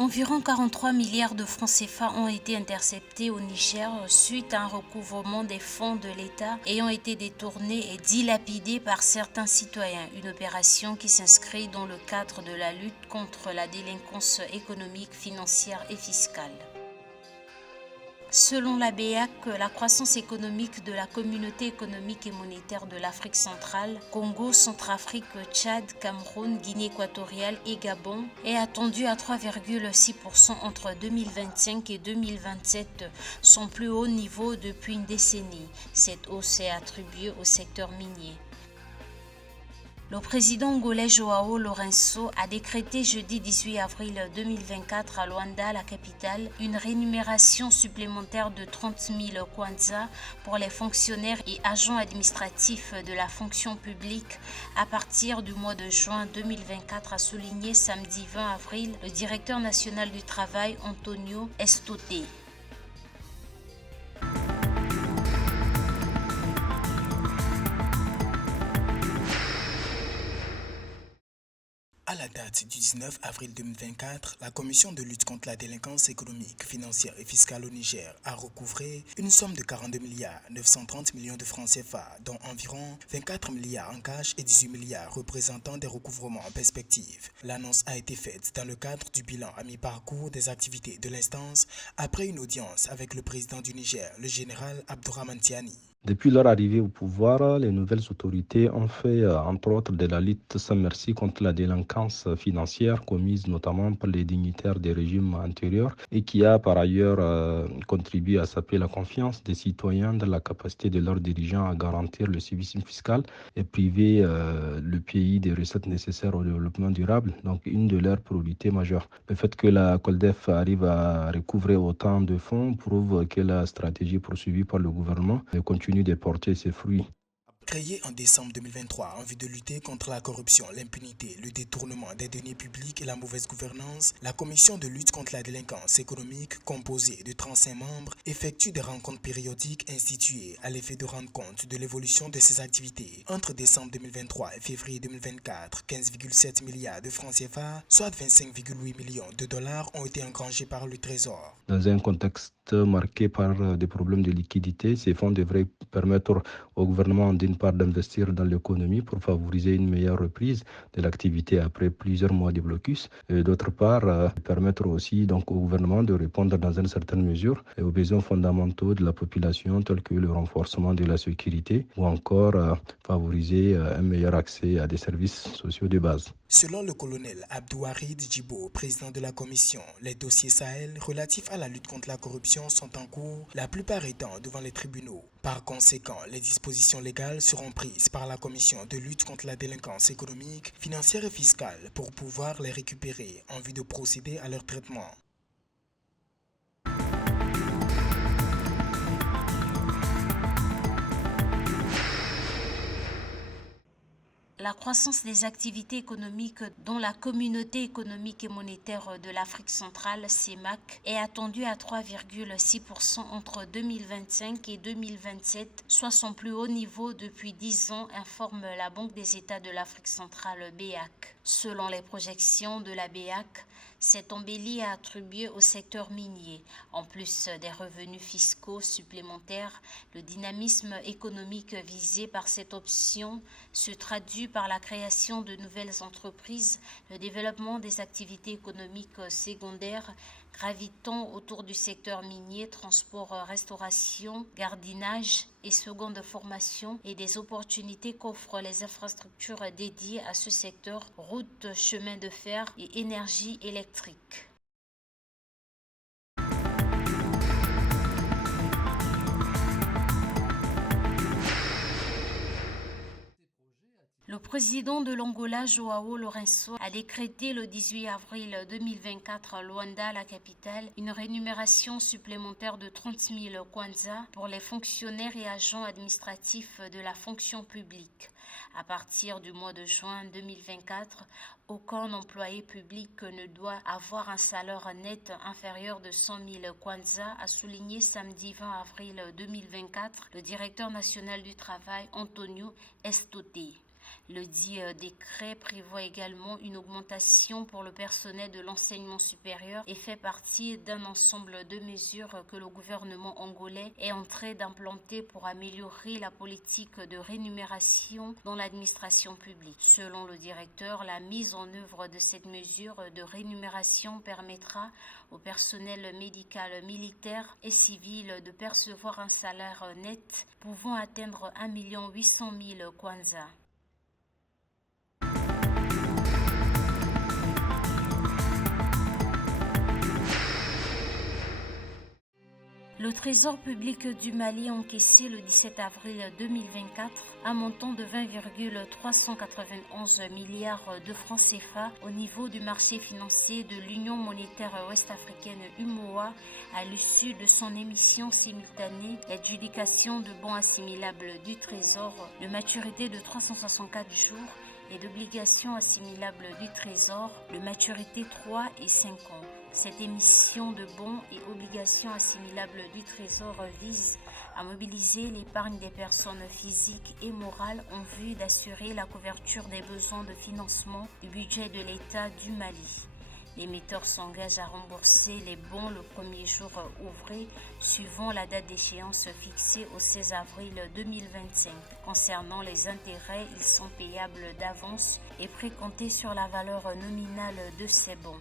Environ 43 milliards de francs CFA ont été interceptés au Niger suite à un recouvrement des fonds de l'État ayant été détournés et dilapidés par certains citoyens. Une opération qui s'inscrit dans le cadre de la lutte contre la délinquance économique, financière et fiscale. Selon la BEAC, la croissance économique de la Communauté économique et monétaire de l'Afrique centrale, Congo, Centrafrique, Tchad, Cameroun, Guinée équatoriale et Gabon est attendue à 3,6% entre 2025 et 2027, son plus haut niveau depuis une décennie. Cette hausse est attribuée au secteur minier. Le président angolais João Lourenço a décrété jeudi 18 avril 2024 à Luanda, la capitale, une rémunération supplémentaire de 30 000 kwanza pour les fonctionnaires et agents administratifs de la fonction publique à partir du mois de juin 2024, a souligné samedi 20 avril le directeur national du travail Antonio Estote. À la date du 19 avril 2024, la Commission de lutte contre la délinquance économique, financière et fiscale au Niger a recouvré une somme de 42 milliards 930 millions de francs CFA, dont environ 24 milliards en cash et 18 milliards représentant des recouvrements en perspective. L'annonce a été faite dans le cadre du bilan à mi-parcours des activités de l'instance après une audience avec le président du Niger, le général Abdourahmane Tiani. Depuis leur arrivée au pouvoir, les nouvelles autorités ont fait, entre autres, de la lutte sans merci contre la délinquance financière commise notamment par les dignitaires des régimes antérieurs et qui a par ailleurs contribué à saper la confiance des citoyens dans la capacité de leurs dirigeants à garantir le civisme fiscal et priver le pays des recettes nécessaires au développement durable. Donc une de leurs priorités majeures. Le fait que la COLDEF arrive à recouvrer autant de fonds prouve que la stratégie poursuivie par le gouvernement continue de porter ses fruits. Créée en décembre 2023 en vue de lutter contre la corruption, l'impunité, le détournement des deniers publics et la mauvaise gouvernance, la Commission de lutte contre la délinquance économique, composée de 35 membres, effectue des rencontres périodiques instituées à l'effet de rendre compte de l'évolution de ses activités. Entre décembre 2023 et février 2024, 15,7 milliards de francs CFA, soit 25,8 millions de dollars, ont été engrangés par le Trésor. Dans un contexte marqué par des problèmes de liquidité, ces fonds devraient permettre au gouvernement d'une part d'investir dans l'économie pour favoriser une meilleure reprise de l'activité après plusieurs mois de blocus et d'autre part permettre aussi donc au gouvernement de répondre dans une certaine mesure aux besoins fondamentaux de la population tels que le renforcement de la sécurité ou encore favoriser un meilleur accès à des services sociaux de base. Selon le colonel Abdouharid Djibo, président de la commission, les dossiers Sahel relatifs à la lutte contre la corruption sont en cours, la plupart étant devant les tribunaux. Par conséquent, les dispositions légales seront prises par la commission de lutte contre la délinquance économique, financière et fiscale pour pouvoir les récupérer en vue de procéder à leur traitement. La croissance des activités économiques dans la Communauté économique et monétaire de l'Afrique centrale, CEMAC, est attendue à 3,6% entre 2025 et 2027, soit son plus haut niveau depuis 10 ans, informe la Banque des États de l'Afrique centrale, BEAC. Selon les projections de la BEAC, cette embellie est attribuée au secteur minier. En plus des revenus fiscaux supplémentaires, le dynamisme économique visé par cette option se traduit par la création de nouvelles entreprises, le développement des activités économiques secondaires gravitant autour du secteur minier, transport, restauration, gardiennage et seconde formation et des opportunités qu'offrent les infrastructures dédiées à ce secteur, routes, chemins de fer et énergie électrique. Le président de l'Angola, João Lourenço, a décrété le 18 avril 2024 à Luanda, la capitale, une rémunération supplémentaire de 30 000 kwanza pour les fonctionnaires et agents administratifs de la fonction publique. À partir du mois de juin 2024, aucun employé public ne doit avoir un salaire net inférieur de 100 000 kwanza, a souligné samedi 20 avril 2024 le directeur national du travail, Antonio Estote. Le dit décret prévoit également une augmentation pour le personnel de l'enseignement supérieur et fait partie d'un ensemble de mesures que le gouvernement angolais est en train d'implanter pour améliorer la politique de rémunération dans l'administration publique. Selon le directeur, la mise en œuvre de cette mesure de rémunération permettra au personnel médical, militaire et civil de percevoir un salaire net pouvant atteindre 1 800 000 kwanza. Le Trésor public du Mali a encaissé le 17 avril 2024 un montant de 20,391 milliards de francs CFA au niveau du marché financier de l'Union monétaire ouest-africaine UMOA à l'issue de son émission simultanée, l'adjudication de bons assimilables du Trésor de maturité de 364 jours et d'obligations assimilables du Trésor de maturité 3 et 5 ans. Cette émission de bons et obligations assimilables du Trésor vise à mobiliser l'épargne des personnes physiques et morales en vue d'assurer la couverture des besoins de financement du budget de l'État du Mali. L'émetteur s'engage à rembourser les bons le premier jour ouvré suivant la date d'échéance fixée au 16 avril 2025. Concernant les intérêts, ils sont payables d'avance et précomptés sur la valeur nominale de ces bons.